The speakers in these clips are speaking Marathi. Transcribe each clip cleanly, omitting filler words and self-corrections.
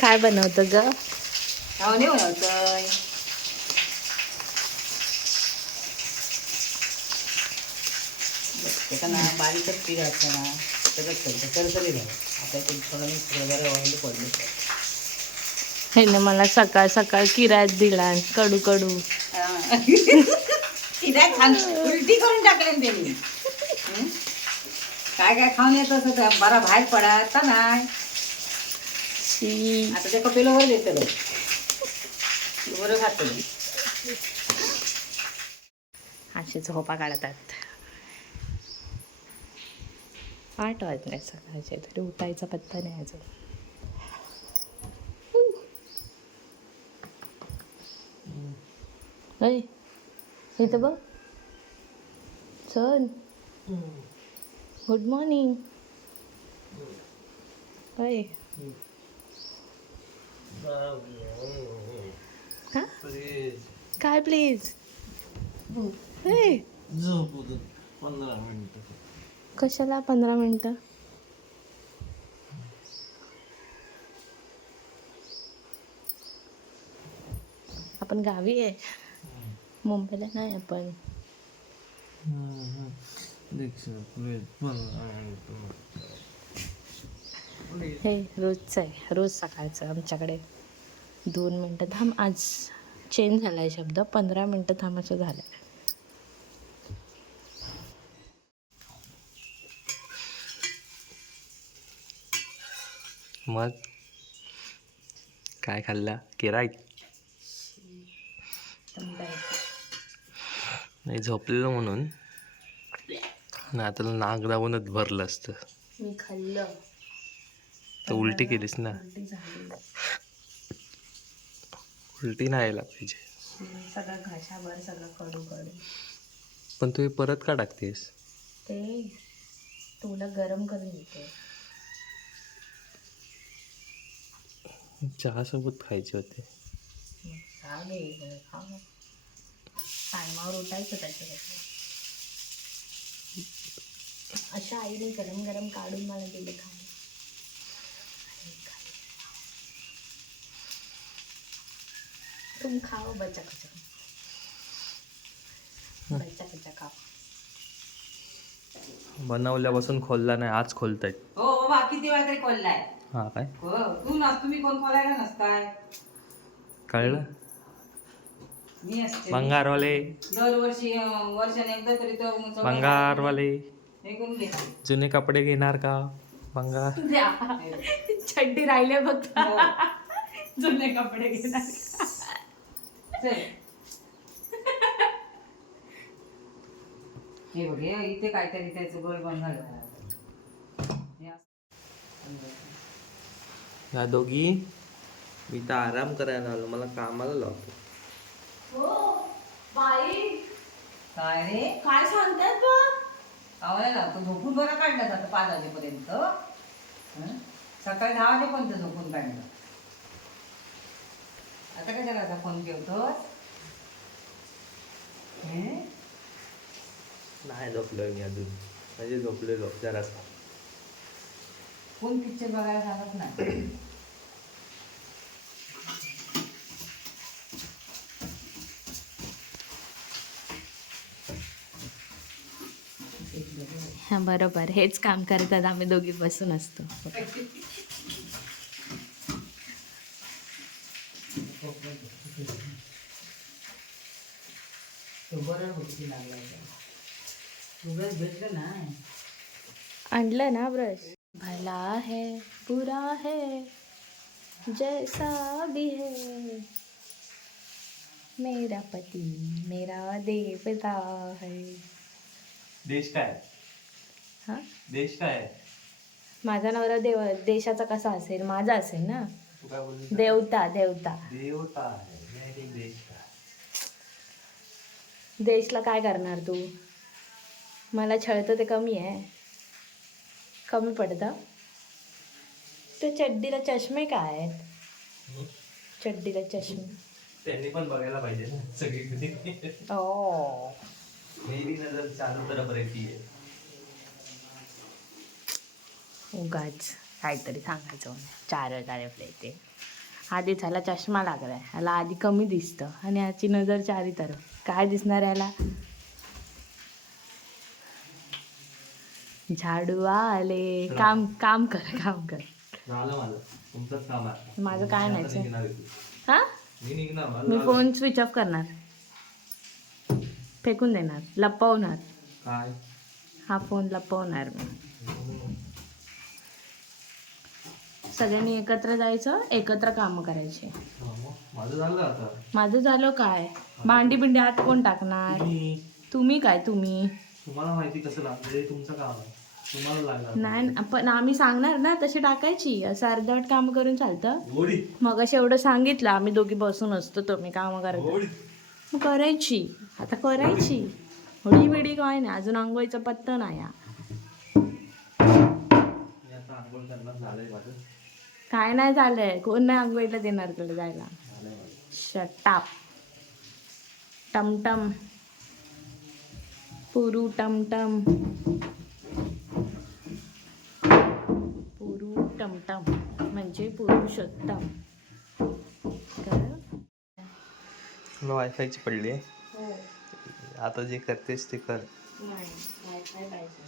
काय बनवतं ग? नाही बनवतोय. त्यांना बारीकच पिरायचं ना सगळंच करतं तरतरी झालं. आता ते थोडं मिक्स वगैरे ऑइल पडलं. हे मला सकाळ सकाळ किरायात दिला कडू कडू. उलटी करून टाकले त्यांनी. काय काय खाऊन येत असं बरा बाहेर पडा नाही. आता ते कपिल वर देत बरं खात अशी झोपा काढतात. 8 वाजले सकाळचे तरी उठायचा पत्ता नाही अजून. अय इथं बघ चल. Good morning. अय हा काय प्लीज. हे झोप 15 मिनिटं. कशाला 15 मिनिटं? आपण गावी आहे, मुंबईला नाही आपण. हे रोजचं आहे, रोज सकाळचं आमच्याकडे. 2 मिनटं थांब. आज चेंज झाला आहे शब्द. 15 मिनटं थांबायचं झालं. मग काय खाल्ला? किराय नाही झोपलेलो म्हणून ना. आता नाक दाबूनच भरलं असतं. मी खाल्लं तर उलटी केलीस ना. उलटी नाही यायला पाहिजे. सगळं घशावर सगळं कडू कडू. पण तू हे परत का टाकतेस? ते तुला गरम करून देते. चहा सोबत खायचे होते. टायमावर उठायचं त्याच्यासाठी. अशा आईने गरम गरम काढून मला दिले खायला. तुम खाओ बच्चा कच्चा. बच्चा कच्चा खाओ. बनवल्यापासून खोलला नाही, आज खोलतायत. हो बाबा किती वेळा तरी खोललाय. हा काय हो तुम्ही कोण खोलायला नसताय. कळलं? मी असते भंगारवाले दरवर्षी वर्षाने एकदा तरी तो भंगारवाले हे करून घेते. जुने कपडे घेणार का? भंगार चड्डी राहिले फक्त. जुने कपडे घेणार. चल हे बघ इथे काहीतरी त्याचं गोल बंद झालं. ह्या दोघी मी तर आराम करायला आलो, मला कामाला लावतो. हो बाई काय रे काय सांगतात बघ. आवडायला तो झोपून बरं काढला जातं 5 वाजेपर्यंत. सकाळी 10 वाजेपर्यंत झोपून काढलं. आता काय करायचा फोन ठेवतोस? नाही झोपलोय मी अजून, म्हणजे झोपलेलो जरासा. कोण पिक्चर बघायला सांगत नाही. हां बरोबर, हेच काम करतात. आम्ही दोघी बसून असतो. बरं गोष्टी लागला उगाच भेटलं नाही. आणलं ना ब्रश. भला है बुरा है जैसा भी है मेरा पति मेरा देवता है. देश काय? हां देश काय? माझा नवरा देशाचा कसा असेल? माझा असेल ना. तू काय बोलली? देवता देवता. देवता आहे, नाही देश काय. देशला काय करणार तू? मला छळतं ते कमी आहे, कमी पडतं. त्या चड्डीला चष्मे काय आहेत? चड्डीला चष्मे त्यांनी पण बघायला पाहिजे ना सगळीकडे. ओ मेरी नजर चालू तरफ रहती है. उगाच काहीतरी सांगायचं म्हणे 4,000 आपल्या इथे. आधीच ह्याला चष्मा लागलाय, ह्याला आधी कमी दिसतं आणि ह्याची नजर चारी तरफ. काय दिसणार ह्याला? झाडू आले. काम काम कर, काम कर. झालं माझं, तुमचंच काम आहे. माझं काय आता नाही. निघणार आहे तू. हा, मी निघणार, माझं मी झालं. फोन स्विच ऑफ करणार, फेकून देणार, लपवणार. काय हा फोन लपवणार मी. सगळ्यांनी एकत्र जायचं, एकत्र कामं करायची. माझं झालं आता. माझं झालं काय? भांडी बिंडी आत कोण टाकणार? तुम्ही काय? तुम्ही तुम्हाला माहिती कसं लागतं, तुमचं काम आहे, तुम्हाला लागणार. नाही, पण आम्ही सांगणार ना तशी टाकायची. असं अर्धवट काम करून चालतं? गोडी मग असं एवढं सांगितलं, आम्ही दोघी बसून असतो, तुम्ही कामं करत गोडी. मग करायची. आता करायची. होडी बिडी काय नाही, अजून आंघोळीचा पत्ता नाही. मी आता आंघोळ करणार, झालंय माझं. काय नाही झालंय, कोण नाही आंघोळीला देणार तुला जायला. झालंय माझं. शटाप. टमटम पुरू टमटम, पुरू टमटम म्हणजे पुरुषोत्तम. तुला वायफायची पडली आहे. हो. आता जे करतेस ते कर. नाही, वायफाय पाहिजे.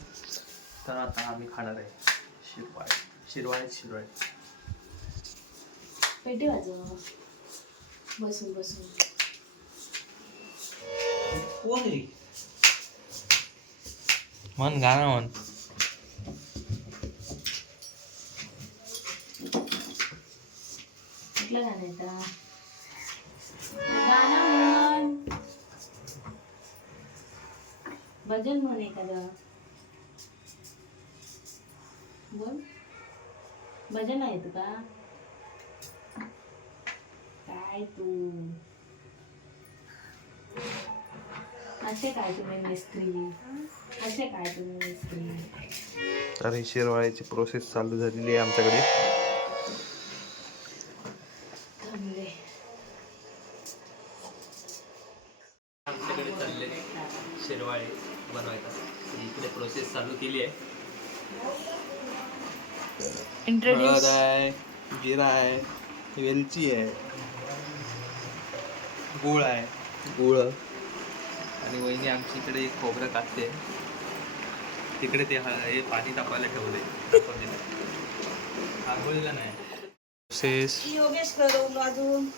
तर आता आम्ही खाणार आहे शिरवाळ. शिरवाळ पेटी वाजव बसून बसून. कोण रे? म्हण, गाणं म्हण. कुठलं गाणं येतं? गाणं म्हण, भजन म्हण एखादं. बोल, भजन आहे का काय? तू असे काय तुम्ही मिस्त्री, असे काय तुम्ही मिस्त्री. तर ही शिरवाळ्याची प्रोसेस चालू झालेली आहे आमच्याकडे. थांबले. आमच्याकडे चालले शिरवाळे बनवायला. इकडे प्रोसेस चालू केली आहे. इंट्रोड्यूस. आहे, जिरा आहे, वेलची आहे, गूळ आहे, गूळ. आणि वहिनी आमची इकडे एक खोबरं कापते. तिकडे ते हे पाणी तापायला ठेवले. आंघोळीला नाही. प्रोसेस योगेश करू अजून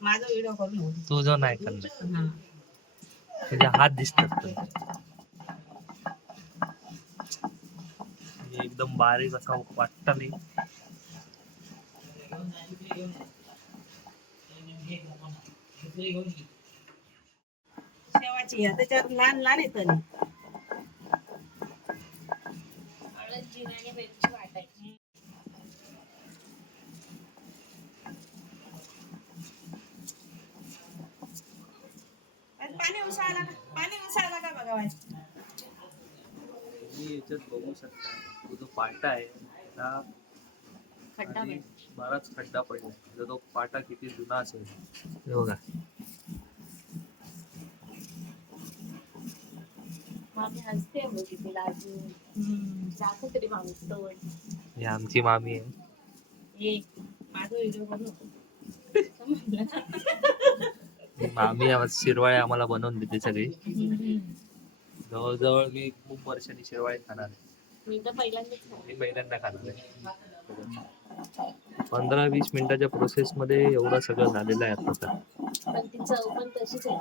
माझा व्हिडिओ करून तुझं नाही करणार, तुझे हात दिसतात. एकदम बारीक असा वाटत नाही. शेवाची आहे, त्याच्यावर लहान लहान येतं ना. हळद, जिरा आणि मिरची वाटायची. पाणी उसायला का बघावायचं. तुम्ही याच्यात बघू शकता, तो जो पाटा आहे त्याला खड्डा आधी बराच खड्डा पडला. तर तो पाटा किती जुना असेल हे बघा. मामी हसते हो किती लाजून. जातो तरी माणूस तो. ही आमची मामी आहे. हे माझा व्हिडिओ बनव. ही मामी शिरवाळे आम्हाला बनवून देते सगळी. जवळजवळ मी खूप वर्षांनी शिरवाळे खाणार आहे. मी तर पहिल्यांदाच खाल्ली. मी पहिल्यांदा खाणार आहे. 15-20 मिनिटाच्या प्रोसेस मध्ये एवढं सगळं झालेलं आहे आता. पण ती चव पण तशीच आहे.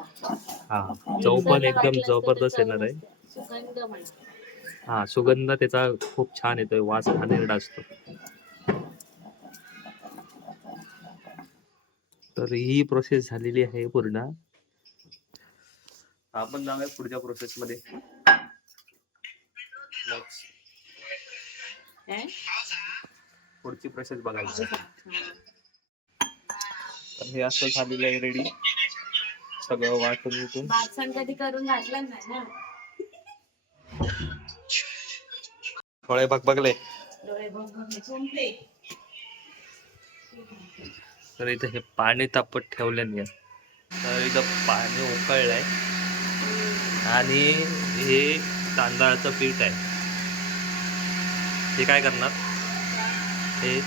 हा, चव पण एकदम जबरदस्त येणार आहे. सुगंध म्हणा. हा, सुगंध त्याचा खूप छान येतोय, वास घाणेरडा असतो. तर ही प्रोसेस झालेली आहे पूर्ण. आपण जाऊया पुढच्या प्रोसेस मध्ये. काय? पुढची प्रोसेस बघायची. तर हे असं झालेलं आहे रेडी. सगळं वाटून विटून. बादसण कधी करून घातलं नाही ना. थोडे बघले. डोळे बघ बघ चुंबले. तर इथं हे पाणी तापत ठेवल्याने तर इथं पाणी उकळलंय आणि हे तांदळाचं पीठ आहे. ते काय करणार हे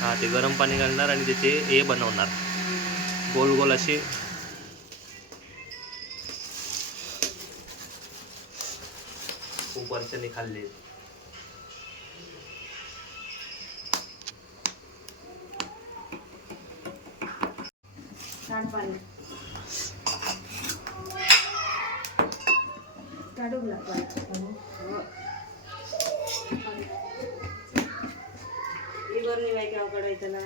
हा ते गरम पाणी घालणार आणि त्याचे हे बनवणार गोल गोल असे. खूप वर्षांनी खाल्ले. सांडपाणी काढू लागतो. बरं बाई काय कढायचं ना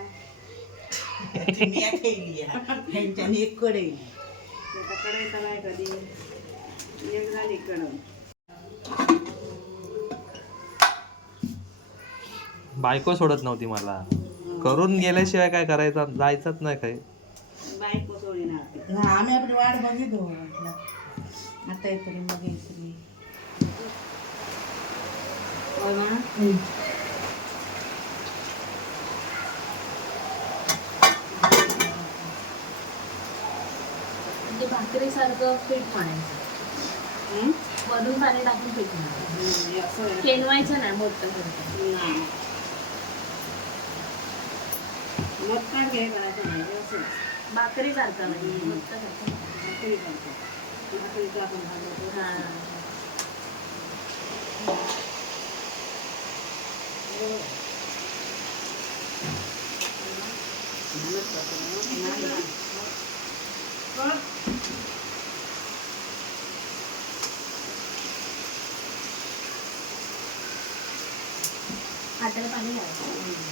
ह्यांच्याने एक कढई कढायचं नाही कधी एक झाली कढ. बायको सोडत नव्हती मला. करून गेल्याशिवाय काय करायचं जायचंच नाही काही. बायको सोडी ना आम्ही आपली वाट बघितो आता येतरी मग येतरी म्हणजे भाकरीसारखं पीठ म्हणायचं. वरून पाणी टाकून पीठ म्हणायचं. केनवायचं नाही मोठं मोठा घे करायचं नाही असं भाकरी सारखा म्हणजे मोठं भाकरी सारखं भाकरीचं आपण घालतो. हाताला पाणी घालायचं.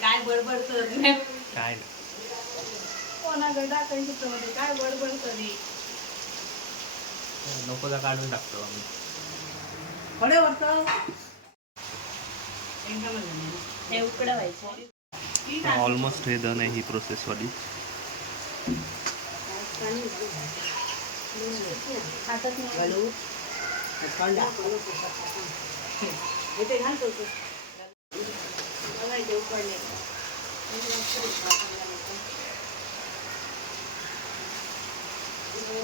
काय बडबड कर काय कोणाकडे टाकायचं मध्ये काय बडबड करी नको का काढून टाकतो आम्ही. कडे वाटतं हे उकडवायचं. ऑलमोस्ट हे डन आहे ही प्रोसेस वाली. हातात घालू इथे घालतो बघायचे उकडले.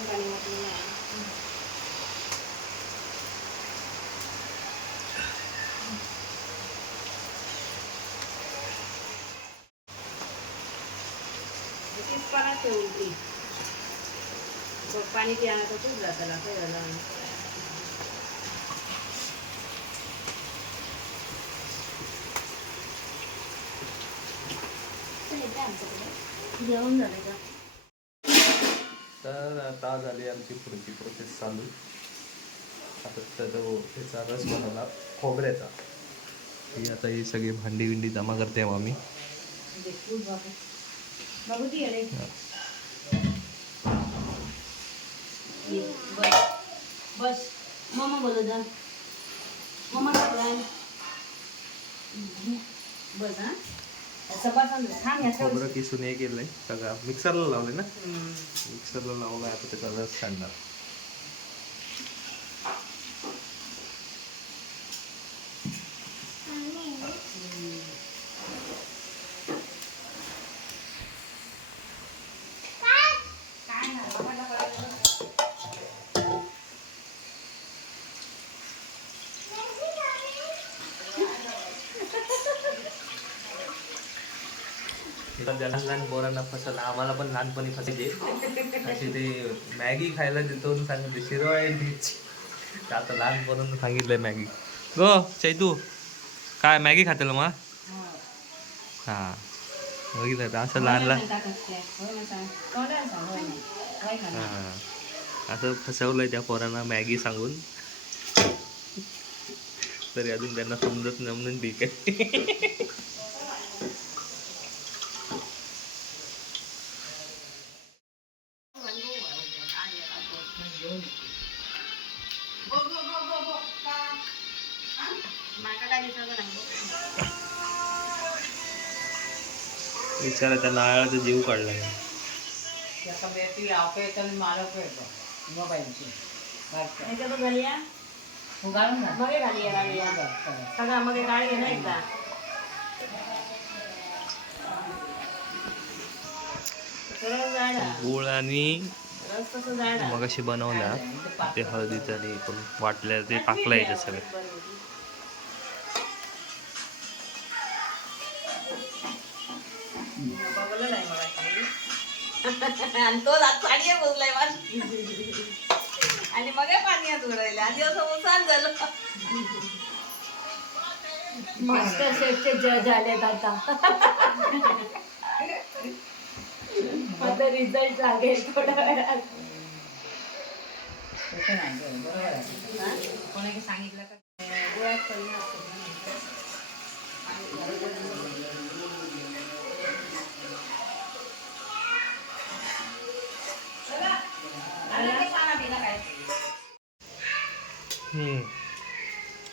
पाणी वाटलं नाही. ठेवली पाणी पिण्याचं खूप जाताला काय जेवण झालं का. तर आता झाली आमची पुढची प्रोसेस चालू. आता त्याचा रस बनवला खोबऱ्याचा. ही आता ही सगळी भांडी विंडी जमा करते आम्ही. बघू ती अरे बस मम्मा बोलू द्या. मम्मा बस हा खोबरं किसून हे केलंय सगळं मिक्सरला लावलंय ना. मिक्सरला लावलाय आता त्याचा रस काढणार. लहान लहान पोरांना फसवलं. आम्हाला पण लहानपणी फसायचे असे ते मॅगी खायला देतो सांगितले शिरवाय द्यायची. आता लहान पोरांना सांगितलंय मॅगी. गो चैतू काय मॅगी खातेल मग. हां बघितलं असं लहान लहान हां असं फसवलंय त्या पोरांना मॅगी सांगून. तरी अजून त्यांना समजत नाही म्हणून ठीक आहे. विचारा त्या नारळाचा जीव काढला नाही. त्याचा बेटी आपे येतो आणि मालक येतो मोबाईलची उगाळून ना सगळा मग काढ घे ना एकदा. गुळ आणि मग अशी बनवल्या ते हळदीचं आणि करून वाटल्या ते टाकलं याच्यात सगळे. आणि तो पाणी बोललाय आणि मग पाण्यात उडायला आधी असं उसाण झालं. मास्टर शेफचे जज आलेत आता. आता रिझल्ट लागेल थोड्या वेळात. तसं नाही गं, बरोबर आहे. कोणी सांगितलं का गोळ्यात पडलं असतं.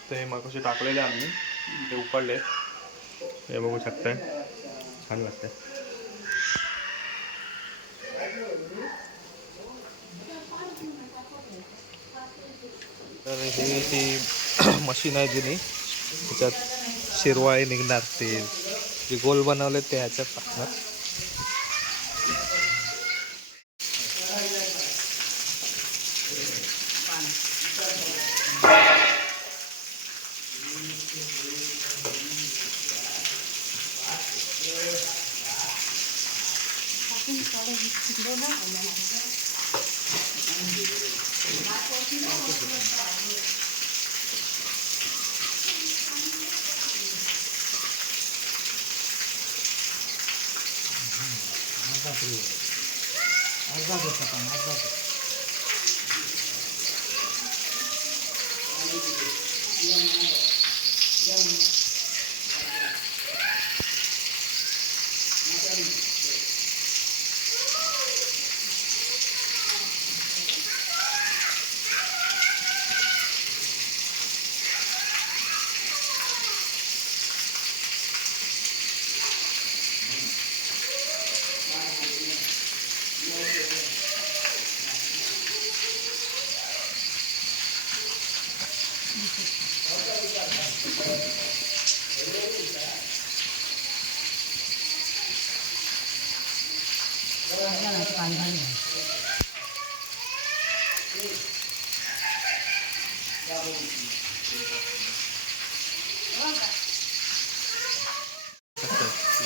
ते मग कसे टाकलेले आम्ही ते उकडले हे बघू शकताय. छान वाटतंय. तर ही ती मशीन आहे जुनी त्याच्यात शिरवाळे निघणार ते जे गोल बनवले ते ह्याच्यात टाकणार.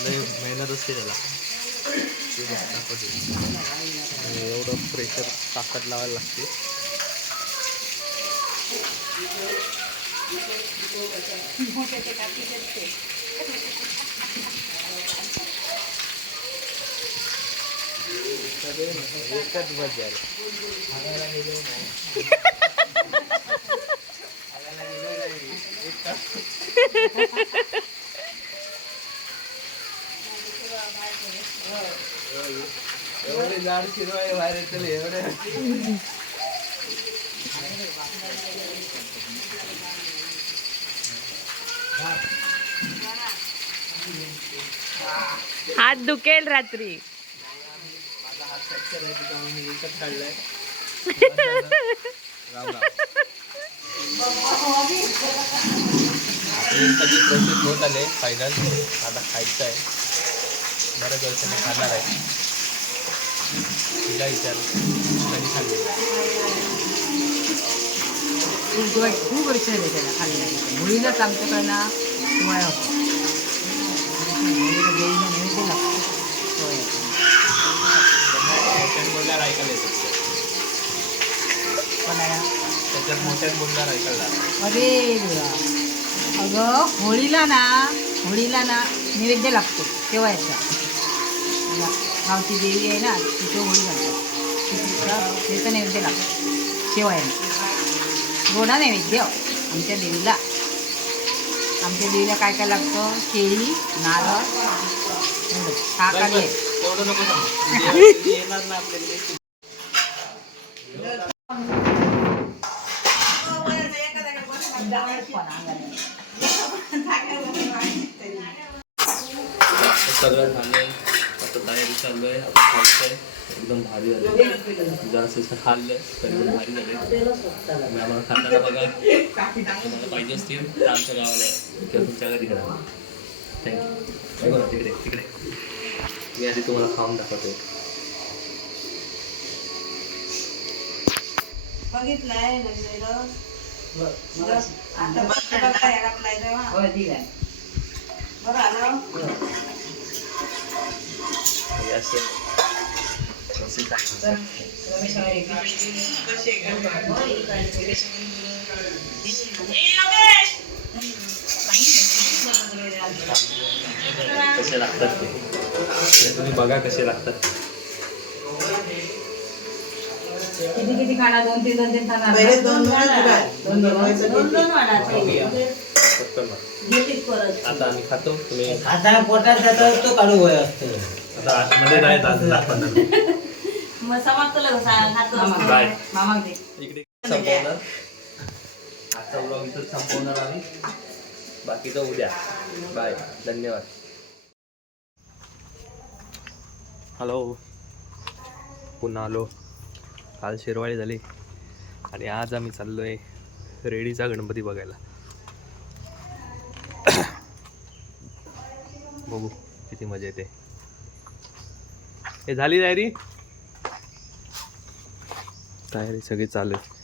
लय मेहनत असते त्याला. एवढं प्रेशर ताकद लावायला लागते. एकच बजाल एवढे जाड शिरवाय बाहेर येतील एवढे. हात दुखेल रात्री. माझा हात फ्रॅक्चर आहे त्याच्यामुळे मी एकच काढलाय. राम राम. आपली सगळी प्रोसेस होत आले फायनल. आता खायचं आहे. बऱ्याच वर्षांनी खाणार आहे. तिला विचार कधी खाल्ली. खूप वर्ष झाले त्याला खाल्लं. मुलीलाच आमच्याकडे ना शिवाय होतो. मुलीला देईला नैवेद्य लागतो शिवायचा. मोठ्यात बोलल्यावर ऐकायला येतं. कोणाला त्याच्यात मोठ्यात बोलल्यावर ऐकायला. अरे देवा. अगं होळीला ना नैवेद्य लागतो शेवायचा. गावची देवी आहे ना तिथे होळी घालतात. त्याचा नैवेद्य लागतो शेवायला. गोडा नैवेद्य आमच्या देवीला. आमच्या देवीला काय काय लागतं? केळी, नारळ, हा काय तेवढं नको सांगू. येणार ना आपल्याला. सगळं झालं. चालू आहे, आपण खायचं एकदम भारी झालं. जास्त खाल्लं तर एकदम भारी झाले. आम्हाला खाताना बघा, तुम्हाला पाहिजे असतील तर आमच्या गावाला आहे किंवा तुमच्या घरी करा. थँक्यू. बघा तिकडे तिकडे मी आधी तुम्हाला खाऊन दाखवतो. बघितलंय आता बघता घातलाय तेव्हा हो ठीक आहे बरं आलं. हे असं कसे लागतात ते आणि तुम्ही बघा कसे लागतात. किती किती खाणार 2-3 खाणार आता आम्ही खातो. तुम्ही आता पोटात जातो तो काढू वय असतो. आता आतमध्ये नाही दाखवणार. बाय. मामा दे इकडे संपवणार. आजचा ब्लॉग इथं संपवणार आम्ही. बाकीचं उद्या. बाय. धन्यवाद. हॅलो. पुन्हा आलो. काल शिरवाळी झाली आणि आज आम्ही चाललो आहे रेडीचा गणपती बघायला. बघू किती मजा येते. हे झाली तयारी. तयारी सगळी चालू आहे.